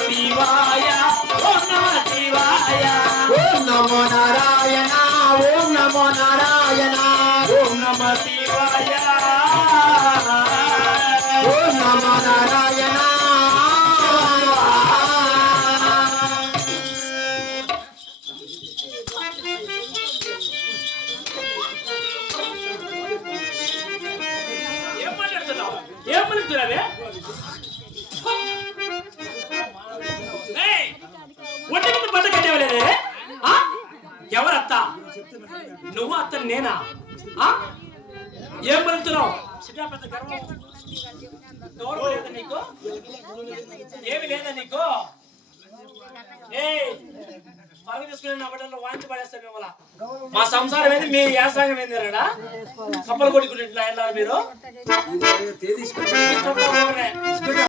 శివాయ ఓం నమ శివాయ ఓం నమో నారాయణ ఓం నమో నారాయణ ఓం నమ శివాయ ఓం నమో నారాయణ ఏం పలుకుతున్నావే ఒంటి మీద బట్ట కట్టేవలేదే ఎవరత్త నువ్వు అత్త నేనా ఏం పలుకుతున్నావు పెద్ద గర్వం గౌరవం లేదా నీకు ఏమి లేదా నీకు పరుగు తీసుకుని అవ్వడంలో వాంచి పడేస్తాం మిమ్మల్ని మా సంసారం ఏంది మీ యాసాంగం ఏంది అన్నాడా కప్పలు కొట్టుకుంటే ఇట్లా వెళ్ళారు మీరు